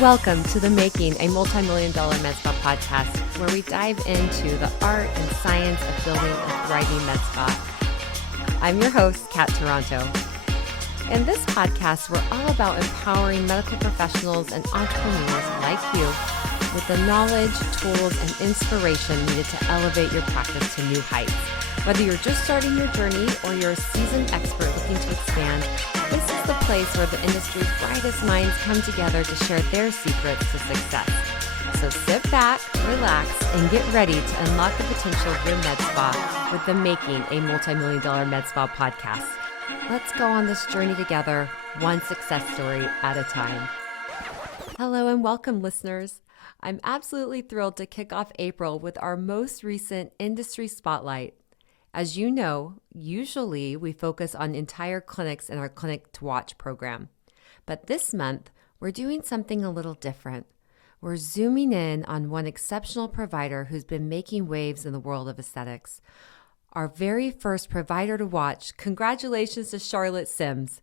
Welcome to the Making a Multi-Million-Dollar Medspa podcast, where we dive into the art and science of building a thriving med spa. I'm your host, Taranto. In this podcast, we're all about empowering medical professionals and entrepreneurs like you with the knowledge, tools, and inspiration needed to elevate your practice to new heights. Whether you're just starting your journey or you're a seasoned expert looking to expand, this is the place where the industry's brightest minds come together to share their secrets to success. So sit back, relax, and get ready to unlock the potential of your med spa with the Making a Multi-Million-Dollar Med Spa podcast. Let's go on this journey together, one success story at a time. Hello and welcome, listeners. I'm absolutely thrilled to kick off April with our most recent industry spotlight. As you know, usually we focus on entire clinics in our Clinic to Watch program. But this month, we're doing something a little different. We're zooming in on one exceptional provider who's been making waves in the world of aesthetics. Our very first provider to watch, congratulations to Charlotte Sims.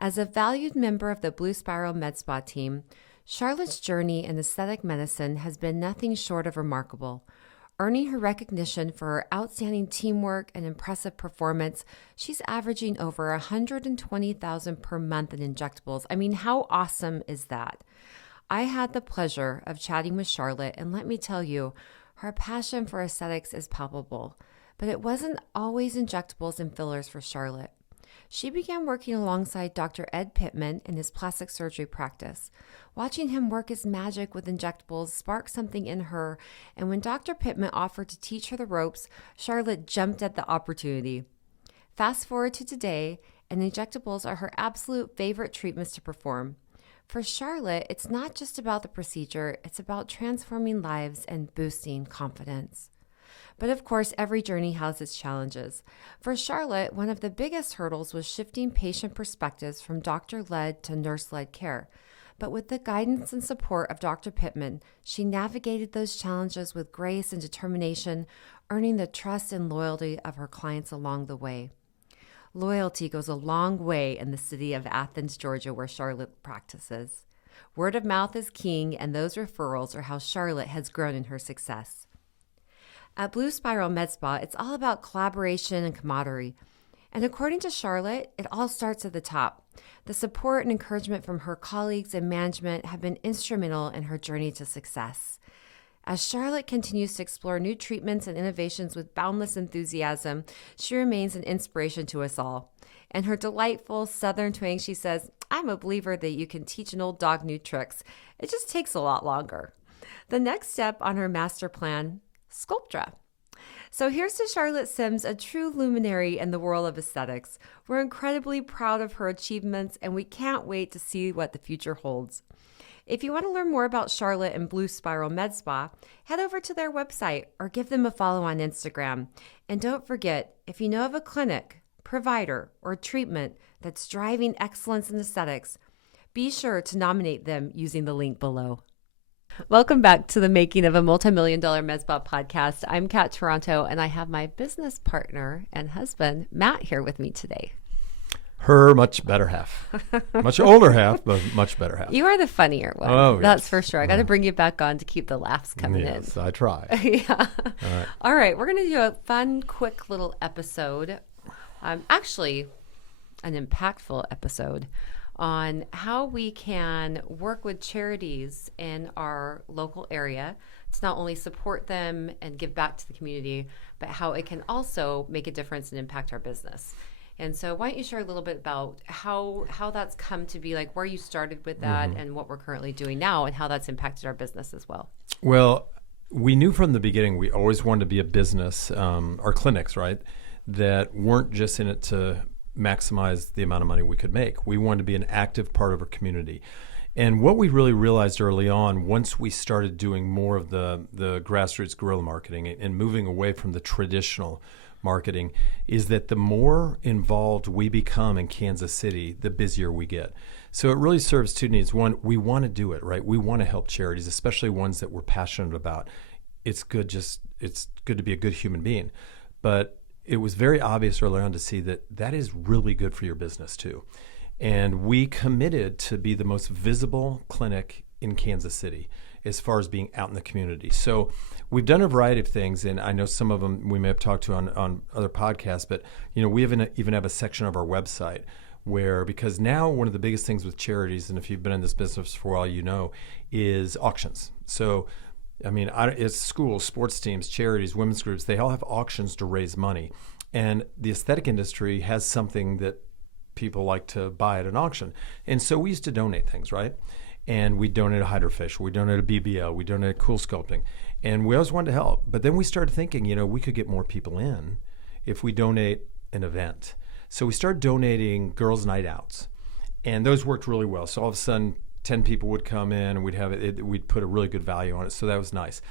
As a valued member of the Blue Spiral Medspa team, Charlotte's journey in aesthetic medicine has been nothing short of remarkable. Earning her recognition for her outstanding teamwork and impressive performance, she's averaging over $120,000 per month in injectables. I mean, how awesome is that? I had the pleasure of chatting with Charlotte, and let me tell you, her passion for aesthetics is palpable. But it wasn't always injectables and fillers for Charlotte. She began working alongside Dr. Ed Pittman in his plastic surgery practice. Watching him work his magic with injectables sparked something in her, and when Dr. Pittman offered to teach her the ropes, Charlotte jumped at the opportunity. Fast forward to today, and injectables are her absolute favorite treatments to perform. For Charlotte, it's not just about the procedure, it's about transforming lives and boosting confidence. But of course, every journey has its challenges. For Charlotte, one of the biggest hurdles was shifting patient perspectives from doctor-led to nurse-led care. But with the guidance and support of Dr. Pittman, she navigated those challenges with grace and determination, earning the trust and loyalty of her clients along the way. Loyalty goes a long way in the city of Athens, Georgia, where Charlotte practices. Word of mouth is king, and those referrals are how Charlotte has grown in her success. At Blue Spiral Medspa, it's all about collaboration and camaraderie. And according to Charlotte, it all starts at the top. The support and encouragement from her colleagues and management have been instrumental in her journey to success. As Charlotte continues to explore new treatments and innovations with boundless enthusiasm, she remains an inspiration to us all. In her delightful Southern twang, she says, "I'm a believer that you can teach an old dog new tricks. It just takes a lot longer." The next step on her master plan, Sculptra. So here's to Charlotte Sims, a true luminary in the world of aesthetics. We're incredibly proud of her achievements, and we can't wait to see what the future holds. If you want to learn more about Charlotte and Blue Spiral Medspa, head over to their website or give them a follow on Instagram. And don't forget, if you know of a clinic, provider, or treatment that's driving excellence in aesthetics, be sure to nominate them using the link below. Welcome back to the Making of a Multi-Million-Dollar Med Spa podcast. I'm Taranto, and I have my business partner and husband, Matt, here with me today. Her much better half. Much older half, but much better half. You are the funnier one. Oh, that's yes. for sure. I got to bring you back on to keep the laughs coming in. Yes, I try. Yeah. All right. All right. We're going to do a fun, quick little episode. Actually, an impactful episode on how we can work with charities in our local area to not only support them and give back to the community, but how it can also make a difference and impact our business. And so why don't you share a little bit about how that's come to be, like where you started with that and what we're currently doing now and how that's impacted our business as well. Well, we knew from the beginning we always wanted to be a business, our clinics, right, that weren't just in it to maximize the amount of money we could make. We wanted to be an active part of our community. And what we really realized early on, once we started doing more of the grassroots guerrilla marketing and moving away from the traditional marketing, is that the more involved we become in Kansas City, the busier we get. So it really serves two needs. One, we want to do it, right? We want to help charities, especially ones that we're passionate about. it's good to be a good human being. But it was very obvious early on to see that is really good for your business too. And we committed to be the most visible clinic in Kansas City as far as being out in the community. So we've done a variety of things, and I know some of them we may have talked to on other podcasts, but we even have a section of our website where, because now one of the biggest things with charities, and if you've been in this business for a while, is auctions. So it's schools, sports teams, charities, women's groups, they all have auctions to raise money. And the aesthetic industry has something that people like to buy at an auction. And so we used to donate things, right? And we donated a hydrofacial, we donated a BBL, we donated cool sculpting. And we always wanted to help. But then we started thinking, we could get more people in if we donate an event. So we started donating girls' night outs. And those worked really well. So all of a sudden, 10 people would come in and we'd put a really good value on it. So that was nice.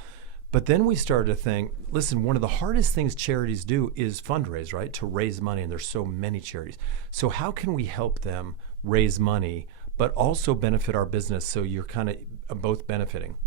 But then we started to think, listen, one of the hardest things charities do is fundraise, right? To raise money, and there's so many charities. So how can we help them raise money, but also benefit our business so you're kind of both benefiting?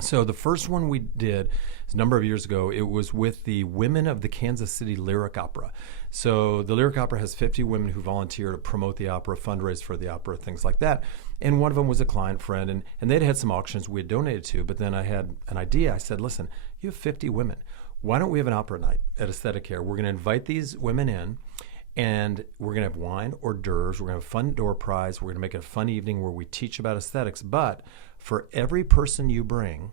So the first one we did a number of years ago, it was with the women of the Kansas City Lyric Opera. So the Lyric Opera has 50 women who volunteer to promote the opera, fundraise for the opera, things like that. And one of them was a client friend, and they'd had some auctions we had donated to, but then I had an idea. I said, listen, you have 50 women. Why don't we have an opera night at AesthetiCare? We're going to invite these women in, and we're going to have wine, hors d'oeuvres. We're going to have a fun door prize. We're going to make it a fun evening where we teach about aesthetics. But for every person you bring,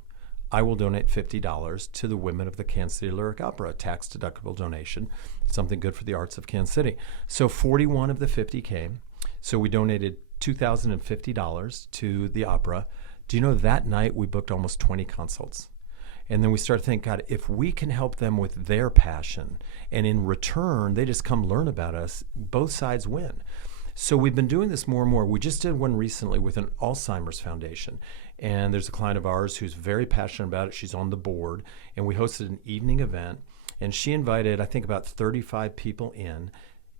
I will donate $50 to the women of the Kansas City Lyric Opera, a tax-deductible donation, something good for the arts of Kansas City. So 41 of the 50 came. So we donated $2,050 to the opera. Do you know that night we booked almost 20 consults? And then we started thinking, God, if we can help them with their passion, and in return, they just come learn about us, both sides win. So we've been doing this more and more. We just did one recently with an Alzheimer's Foundation. And there's a client of ours who's very passionate about it. She's on the board. And we hosted an evening event. And she invited, I think, about 35 people in.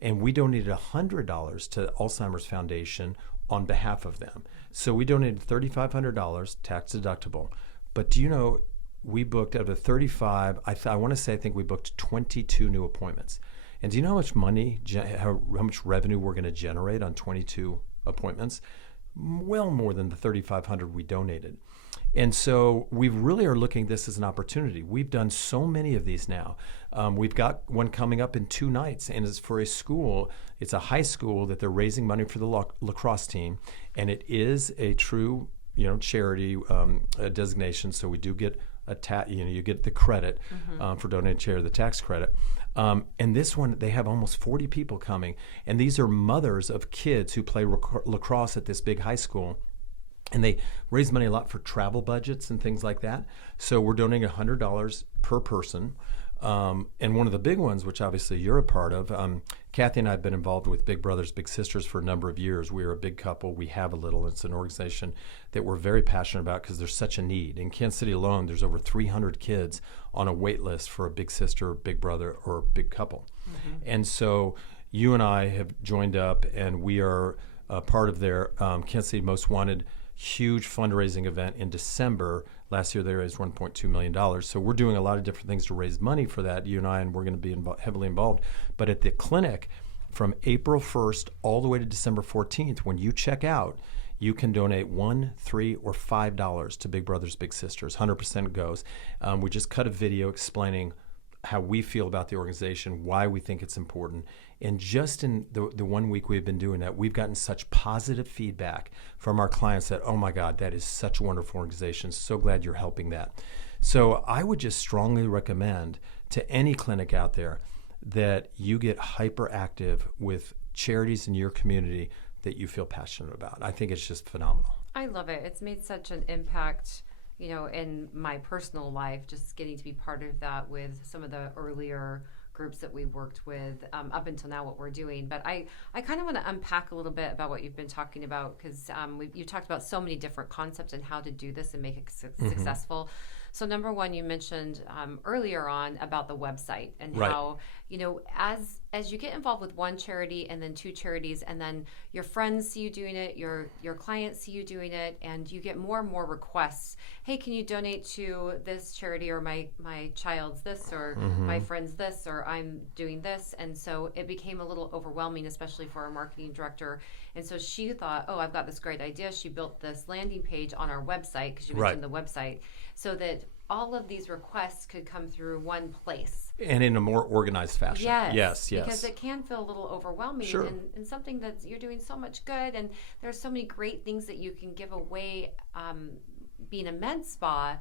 And we donated $100 to Alzheimer's Foundation on behalf of them. So we donated $3,500, tax deductible. But do you know, we booked out of the 35, I want to say, I think we booked 22 new appointments. And do you know how much money, how much revenue we're going to generate on 22 appointments? Well more than the 3,500 we donated. And so we really are looking at this as an opportunity. We've done so many of these now. We've got one coming up in 2 nights, and it's for a school. It's a high school that they're raising money for the lacrosse team, and it is a true, charity designation. So we do get you get the credit for donating charity, the tax credit. And this one, they have almost 40 people coming, and these are mothers of kids who play lacrosse at this big high school. And they raise money a lot for travel budgets and things like that. So we're donating $100 per person. And one of the big ones, which obviously you're a part of, Kathy and I have been involved with Big Brothers Big Sisters for a number of years. We are a big couple. We have a little. It's an organization that we're very passionate about because there's such a need. In Kansas City alone, there's over 300 kids on a wait list for a big sister, big brother, or big couple. Mm-hmm. And so you and I have joined up, and we are part of their Kansas City Most Wanted huge fundraising event in December. Last year they raised $1.2 million. So we're doing a lot of different things to raise money for that, you and I, and we're going to be heavily involved. But at the clinic, from April 1st all the way to December 14th, when you check out, you can donate $1, $3, or $5 to Big Brothers Big Sisters. 100% goes. We just cut a video explaining how we feel about the organization, why we think it's important. And just in the 1 week we've been doing that, we've gotten such positive feedback from our clients that, oh my God, that is such a wonderful organization. So glad you're helping that. So I would just strongly recommend to any clinic out there that you get hyperactive with charities in your community that you feel passionate about. I think it's just phenomenal. I love it. It's made such an impact, in my personal life, just getting to be part of that with some of the earlier groups that we've worked with up until now, what we're doing. But I kind of want to unpack a little bit about what you've been talking about, because you talked about so many different concepts and how to do this and make it successful. So number one, you mentioned earlier on about the website and Right. how, as you get involved with one charity and then two charities, and then your friends see you doing it, your clients see you doing it, and you get more and more requests. Hey, can you donate to this charity, or my child's this, or my friend's this, or I'm doing this? And so it became a little overwhelming, especially for our marketing director. And so she thought, oh, I've got this great idea. She built this landing page on our website, because you mentioned the website, so that all of these requests could come through one place. And in a more organized fashion. Yes. Yes. Because it can feel a little overwhelming. Sure. And something that you're doing so much good, and there's so many great things that you can give away being a med spa,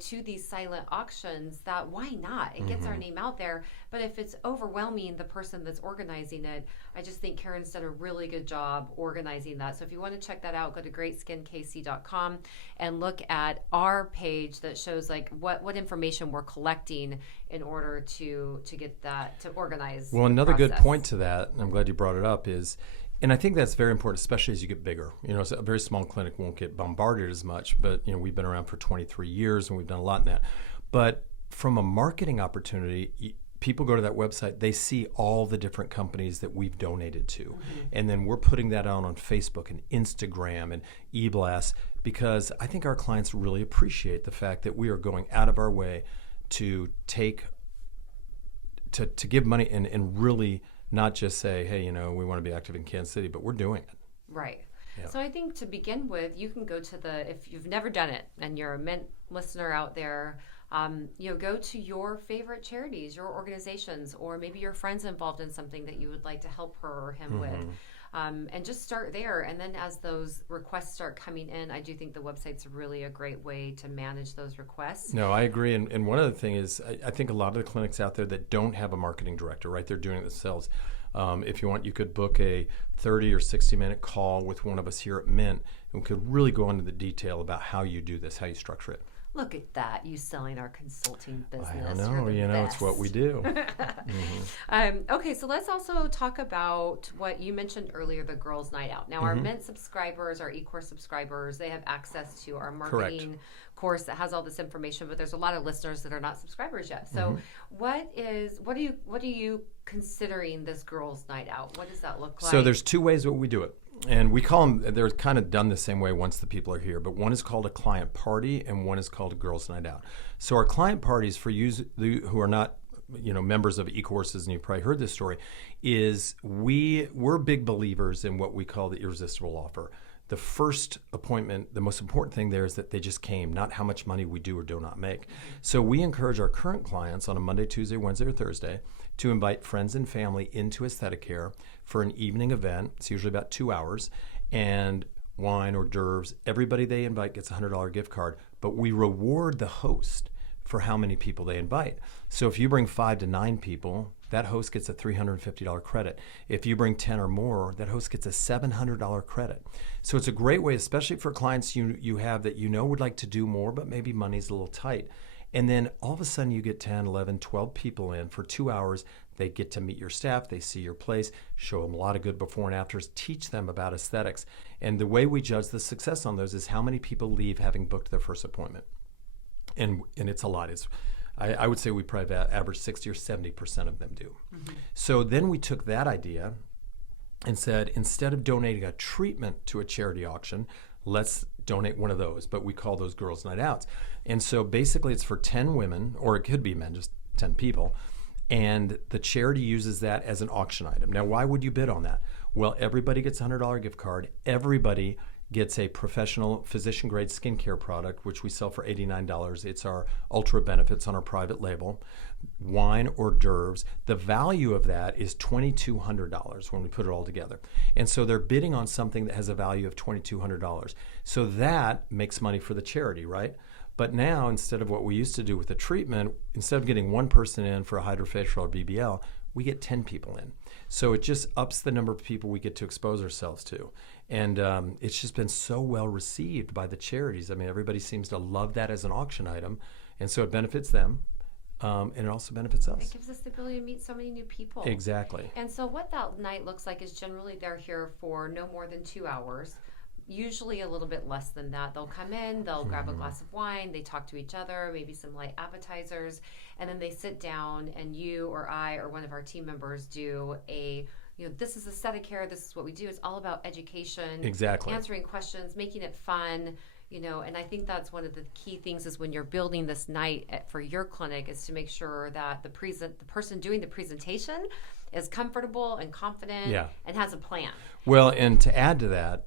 to these silent auctions, that why not? It gets our name out there. But if it's overwhelming the person that's organizing it, I just think Karen's done a really good job organizing that. So if you want to check that out, go to greatskinkc.com and look at our page that shows like what information we're collecting in order to get that, to organize. Well, another good point to that, and I'm glad you brought it up, is, and I think that's very important, especially as you get bigger. So a very small clinic won't get bombarded as much, but we've been around for 23 years and we've done a lot in that. But from a marketing opportunity, people go to that website, they see all the different companies that we've donated to. And then we're putting that out on Facebook and Instagram and eBlast, because I think our clients really appreciate the fact that we are going out of our way to give money and really not just say, hey, we want to be active in Kansas City, but we're doing it. Right. Yeah. So I think to begin with, you can go to if you've never done it and you're a Mint listener out there, go to your favorite charities, your organizations, or maybe your friend's involved in something that you would like to help her or him with. And just start there. And then as those requests start coming in, I do think the website's really a great way to manage those requests. No, I agree. And one other thing is, I think a lot of the clinics out there that don't have a marketing director, right, they're doing it themselves. If you want, you could book a 30 or 60-minute call with one of us here at Mint, and we could really go into the detail about how you do this, how you structure it. Look at that, you selling our consulting business. I know, it's what we do. Okay, so let's also talk about what you mentioned earlier, the Girls' Night Out. Now, our Mint subscribers, our ecourse subscribers, they have access to our marketing course that has all this information, but there's a lot of listeners that are not subscribers yet. So what are you considering this Girls' Night Out? What does that look like? So there's two ways that we do it. And we call them, they're kind of done the same way once the people are here, but one is called a client party and one is called a Girls' Night Out. So our client parties, for you who are not members of e-courses, and you've probably heard this story, is we're big believers in what we call the irresistible offer. The first appointment, the most important thing there is that they just came, not how much money we do or do not make. So we encourage our current clients on a Monday, Tuesday, Wednesday, or Thursday to invite friends and family into AesthetiCare for an evening event. It's usually about 2 hours, and wine hors d'oeuvres. Everybody they invite gets a $100 gift card, but we reward the host for how many people they invite. So if you bring 5 to 9 people, that host gets a $350 credit. If you bring 10 or more, that host gets a $700 credit. So it's a great way, especially for clients you have that would like to do more, but maybe money's a little tight. And then all of a sudden you get 10, 11, 12 people in for 2 hours. They get to meet your staff, they see your place, show them a lot of good before and afters, teach them about aesthetics. And the way we judge the success on those is how many people leave having booked their first appointment. And it's a lot. I would say we probably average 60 or 70% of them do. So then we took that idea and said, instead of donating a treatment to a charity auction, let's donate one of those, but we call those Girls' Night Outs. And so basically it's for 10 women, or it could be men, just 10 people, and the charity uses that as an auction item. Now, why would you bid on that? Well, everybody gets a $100 gift card. Everybody gets a professional physician-grade skincare product, which we sell for $89. It's our Ultra Benefits on our private label. Wine hors d'oeuvres. The value of that is $2,200 when we put it all together. And so they're bidding on something that has a value of $2,200. So that makes money for the charity, right? But now, instead of what we used to do with the treatment, instead of getting one person in for a hydrofacial or BBL, we get 10 people in. So it just ups the number of people we get to expose ourselves to. And it's just been so well received by the charities. I mean, everybody seems to love that as an auction item. And so it benefits them, and it also benefits us. It gives us the ability to meet so many new people. Exactly. And so what that night looks like is generally they're here for no more than 2 hours. usually a little bit less than that. They'll come in, they'll grab a glass of wine, they talk to each other, maybe some light appetizers, and then they sit down and you or I or one of our team members do this is AesthetiCare, this is what we do. It's all about education, exactly, answering questions, making it fun. And I think that's one of the key things is when you're building this night for your clinic is to make sure that the person doing the presentation is comfortable and confident and has a plan. Well, and to add to that,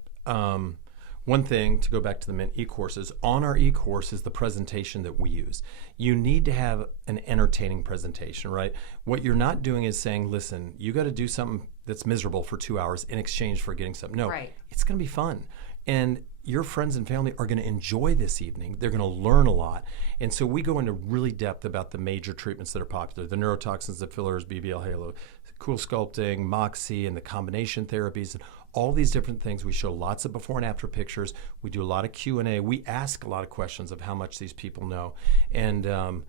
one thing, to go back to the Mint e-courses, on our e-course is the presentation that we use. You need to have an entertaining presentation, right? What you're not doing is saying, listen, you got to do something that's miserable for 2 hours in exchange for getting something. No, It's going to be fun. And your friends and family are going to enjoy this evening. They're going to learn a lot. And so we go into really depth about the major treatments that are popular, the neurotoxins, the fillers, BBL Halo, cool sculpting, Moxie, and the combination therapies, and all these different things. We show lots of before and after pictures. We do a lot of Q&A. We ask a lot of questions of how much these people know. And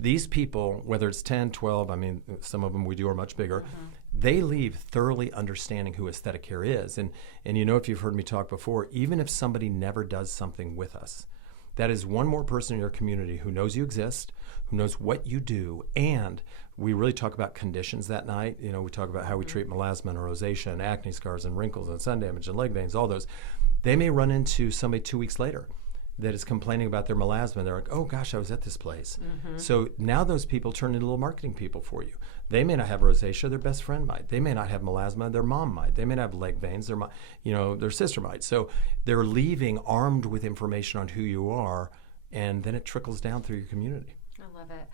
these people, whether it's 10, 12, I mean, some of them we do are much bigger, they leave thoroughly understanding who AesthetiCare is. And if you've heard me talk before, even if somebody never does something with us, that is one more person in your community who knows you exist, who knows what you do. And we really talk about conditions that night. We talk about how we treat melasma and rosacea and acne scars and wrinkles and sun damage and leg veins, all those. They may run into somebody 2 weeks later that is complaining about their melasma, and they're like, oh gosh, I was at this place. So now those people turn into little marketing people for you. They may not have rosacea, their best friend might. They may not have melasma, their mom might. They may not have leg veins, their sister might. So they're leaving armed with information on who you are, and then it trickles down through your community. I love it.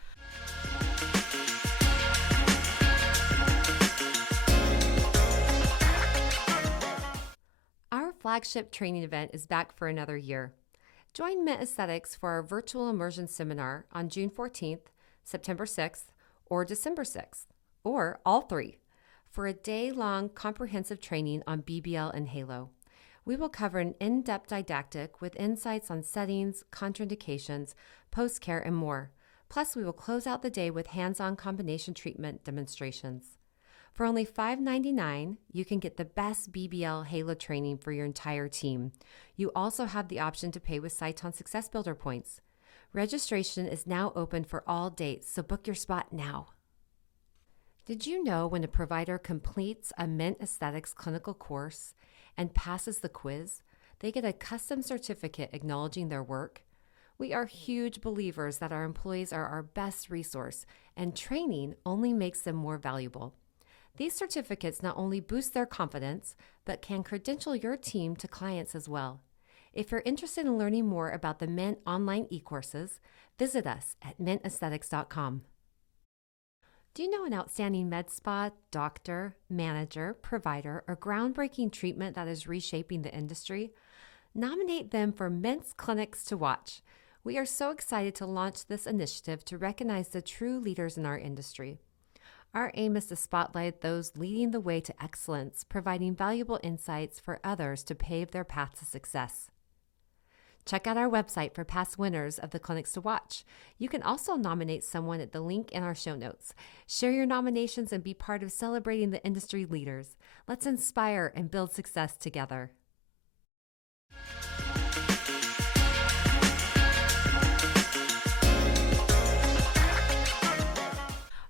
Our flagship training event is back for another year. Join Mint Aesthetics for our virtual immersion seminar on June 14th, September 6th, or December 6th, or all three, for a day-long comprehensive training on BBL and Halo. We will cover an in-depth didactic with insights on settings, contraindications, post-care, and more. Plus, we will close out the day with hands-on combination treatment demonstrations. For only $5.99, you can get the best BBL Halo training for your entire team. You also have the option to pay with Sciton Success Builder points. Registration is now open for all dates, so book your spot now. Did you know when a provider completes a Mint Aesthetics clinical course and passes the quiz, they get a custom certificate acknowledging their work? We are huge believers that our employees are our best resource, and training only makes them more valuable. These certificates not only boost their confidence, but can credential your team to clients as well. If you're interested in learning more about the Mint online e-courses, visit us at mintaesthetics.com. Do you know an outstanding med spa, doctor, manager, provider, or groundbreaking treatment that is reshaping the industry? Nominate them for Mint's Clinics to Watch. We are so excited to launch this initiative to recognize the true leaders in our industry. Our aim is to spotlight those leading the way to excellence, providing valuable insights for others to pave their path to success. Check out our website for past winners of the Clinics to Watch. You can also nominate someone at the link in our show notes. Share your nominations and be part of celebrating the industry leaders. Let's inspire and build success together.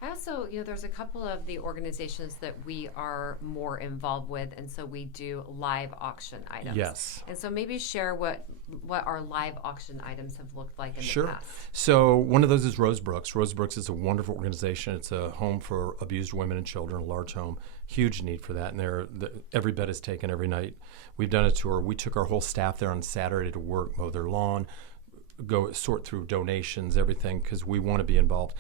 Also, there's a couple of the organizations that we are more involved with, and so we do live auction items. Yes. And so maybe share what our live auction items have looked like in the past. So one of those is Rose Brooks. Rose Brooks is a wonderful organization. It's a home for abused women and children, a large home. Huge need for that, and every bed is taken every night. We've done a tour. We took our whole staff there on Saturday to work, mow their lawn, go sort through donations, everything, because we want to be involved.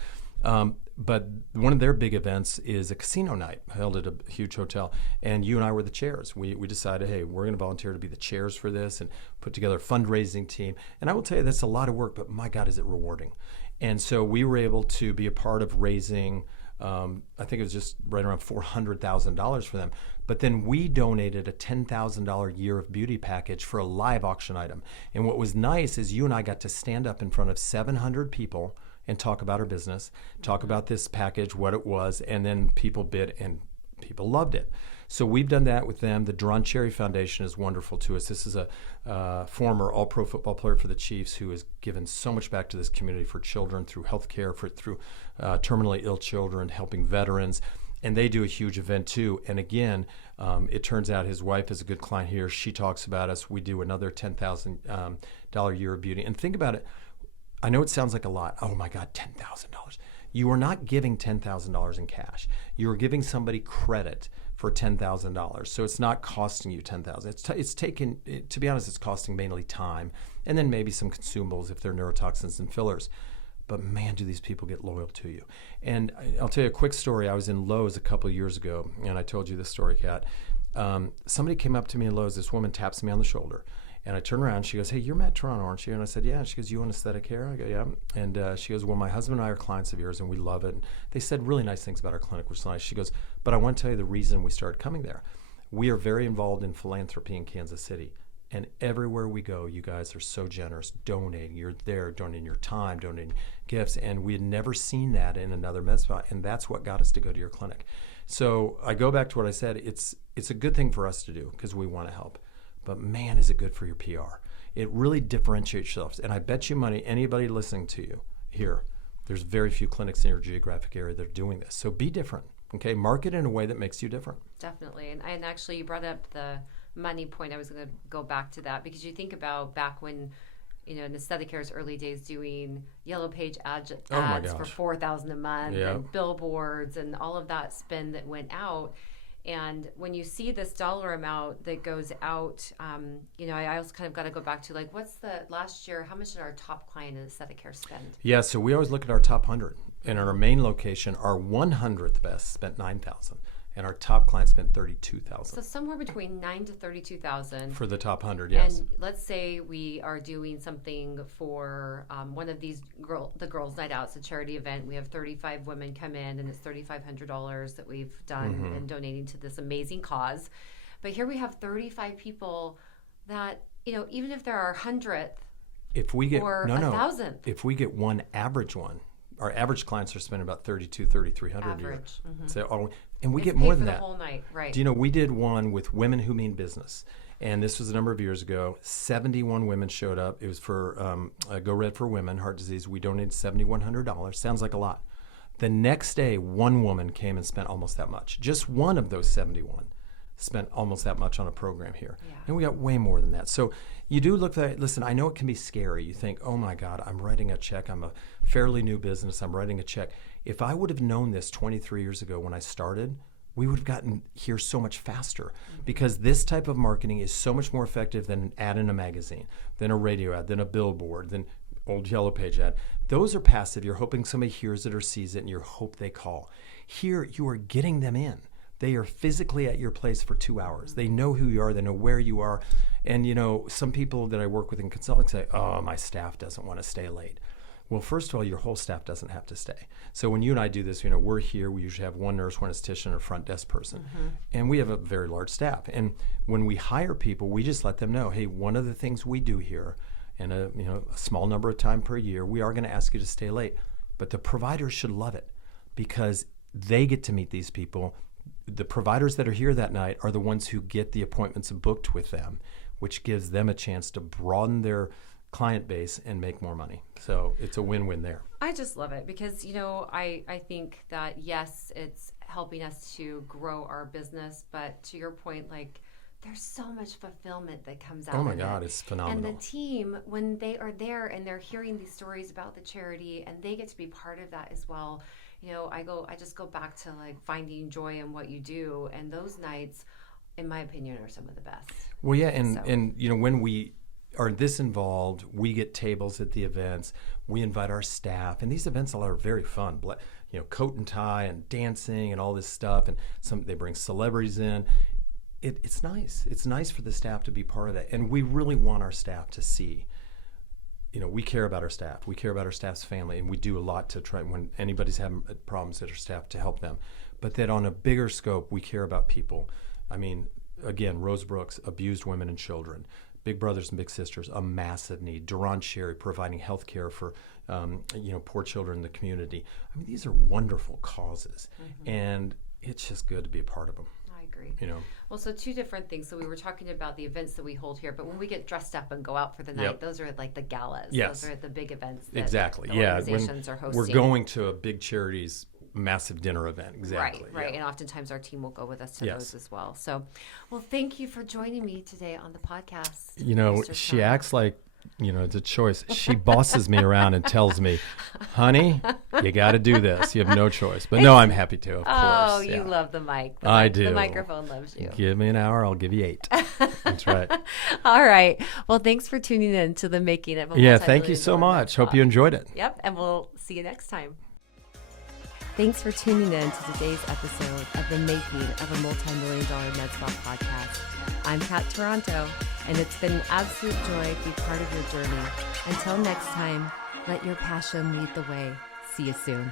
But one of their big events is a casino night held at a huge hotel, and you and I were the chairs. We decided, hey, we're going to volunteer to be the chairs for this and put together a fundraising team. And I will tell you, that's a lot of work, but my God, is it rewarding. And so we were able to be a part of raising, I think it was just right around $400,000 for them. But then we donated a $10,000 year of beauty package for a live auction item. And what was nice is you and I got to stand up in front of 700 people and talk about our business, talk about this package, what it was, and then people bid, and people loved it. So we've done that with them. The Duran Cherry Foundation is wonderful to us. This is a former all-pro football player for the Chiefs who has given so much back to this community for children through healthcare, through terminally ill children, helping veterans. And they do a huge event too. And again, it turns out his wife is a good client here. She talks about us. We do another $10,000 year of beauty. And think about it. I know it sounds like a lot. Oh my God, $10,000. You are not giving $10,000 in cash. You are giving somebody credit for $10,000. So it's not costing you $10,000. It's taken, to be honest, it's costing mainly time and then maybe some consumables if they're neurotoxins and fillers. But man, do these people get loyal to you. And I'll tell you a quick story. I was in Lowe's a couple of years ago, and I told you this story, Kat. Somebody came up to me in Lowe's. This woman taps me on the shoulder. And I turn around, she goes, "Hey, you're Matt Taranto, aren't you?" And I said, "Yeah." And she goes, "You want AesthetiCare?" I go, "Yeah." And she goes, "Well, my husband and I are clients of yours, and we love it." And they said really nice things about our clinic, which is nice. She goes, "But I want to tell you the reason we started coming there. We are very involved in philanthropy in Kansas City. And everywhere we go, you guys are so generous, donating. You're there, donating your time, donating gifts. And we had never seen that in another med spa. And that's what got us to go to your clinic." So I go back to what I said. It's a good thing for us to do because we want to help. But man, is it good for your PR. It really differentiates yourselves. And I bet you money, anybody listening to you here, there's very few clinics in your geographic area that are doing this. So be different, okay? Market in a way that makes you different. Definitely. And actually, you brought up the money point. I was going to go back to that because you think about back when, in AesthetiCare's early days doing yellow page ads for $4,000 a month and billboards and all of that spend that went out. And when you see this dollar amount that goes out, I also kind of got to go back to what's the last year, how much did our top client in AesthetiCare spend? Yeah, so we always look at our top 100. And in our main location, our 100th best spent $9,000. And our top client spent $32,000. So somewhere between $9,000 to $32,000 for the top 100. Yes. And let's say we are doing something for one of these the girls' night out. It's a charity event. We have 35 women come in, and it's $3,500 that we've done and donating to this amazing cause. But here we have 35 people that even if there are 100th, if we get or 1,000th, if we get one average one. Our average clients are spending about $3,300 a year. So, and we get more than that. The whole night, right? Do you know we did one with Women Who Mean Business, and this was a number of years ago. 71 women showed up. It was for Go Red for Women, heart disease. We donated $7,100. Sounds like a lot. The next day, one woman came and spent almost that much. Just one of those 71 spent almost that much on a program here. Yeah. And we got way more than that. So you do look at, listen, I know it can be scary. You think, oh my God, I'm writing a check. I'm a fairly new business. I'm writing a check. If I would have known this 23 years ago when I started, we would have gotten here so much faster because this type of marketing is so much more effective than an ad in a magazine, than a radio ad, than a billboard, than old yellow page ad. Those are passive. You're hoping somebody hears it or sees it and you hope they call. Here, you are getting them in. They are physically at your place for 2 hours. They know who you are. They know where you are. And, some people that I work with in consulting say, oh, my staff doesn't want to stay late. Well, first of all, your whole staff doesn't have to stay. So when you and I do this, we're here. We usually have one nurse, one esthetician, and a front desk person. And we have a very large staff. And when we hire people, we just let them know, hey, one of the things we do here, and a small number of time per year, we are going to ask you to stay late. But the providers should love it because they get to meet these people. The providers that are here that night are the ones who get the appointments booked with them, which gives them a chance to broaden their client base and make more money. So it's a win-win there. I just love it because, I think that, yes, it's helping us to grow our business, but to your point, there's so much fulfillment that comes out of it. Oh my God, it's phenomenal. And the team, when they are there and they're hearing these stories about the charity and they get to be part of that as well, I just go back to finding joy in what you do, and those nights, in my opinion, are some of the best. Well, yeah, and when we are this involved, we get tables at the events. We invite our staff, and these events are very fun. Coat and tie and dancing and all this stuff, and they bring celebrities in. It's nice. It's nice for the staff to be part of that, and we really want our staff to see. We care about our staff. We care about our staff's family, and we do a lot to try when anybody's having problems at our staff to help them. But that on a bigger scope, we care about people. I mean, again, Rose Brooks, abused women and children. Big Brothers and Big Sisters, a massive need. Duran Cherry, providing health care for poor children in the community. I mean, these are wonderful causes. And it's just good to be a part of them. I agree. You know. Well, so two different things. So we were talking about the events that we hold here, but when we get dressed up and go out for the night, those are like the galas. Yes. Those are the big events that Exactly. the Yeah. organizations are hosting. We're going to a big charity's massive dinner event. Exactly. Right. Yeah. And oftentimes our team will go with us to those as well. So, well, thank you for joining me today on the podcast. You know, Mr. she Sean. acts like, you know, it's a choice. She bosses me around and tells me, honey, you got to do this. You have no choice. But no, I'm happy to, of course. Oh, you love the mic. I do. The microphone loves you. Give me an hour, I'll give you 8. That's right. All right. Well, thanks for tuning in to the Making of a Yeah, thank you so much. Hope you enjoyed it. Yep. And we'll see you next time. Thanks for tuning in to today's episode of the Making of a Multi-Million-Dollar Medspa podcast. I'm Kat Taranto, and it's been an absolute joy to be part of your journey. Until next time, let your passion lead the way. See you soon.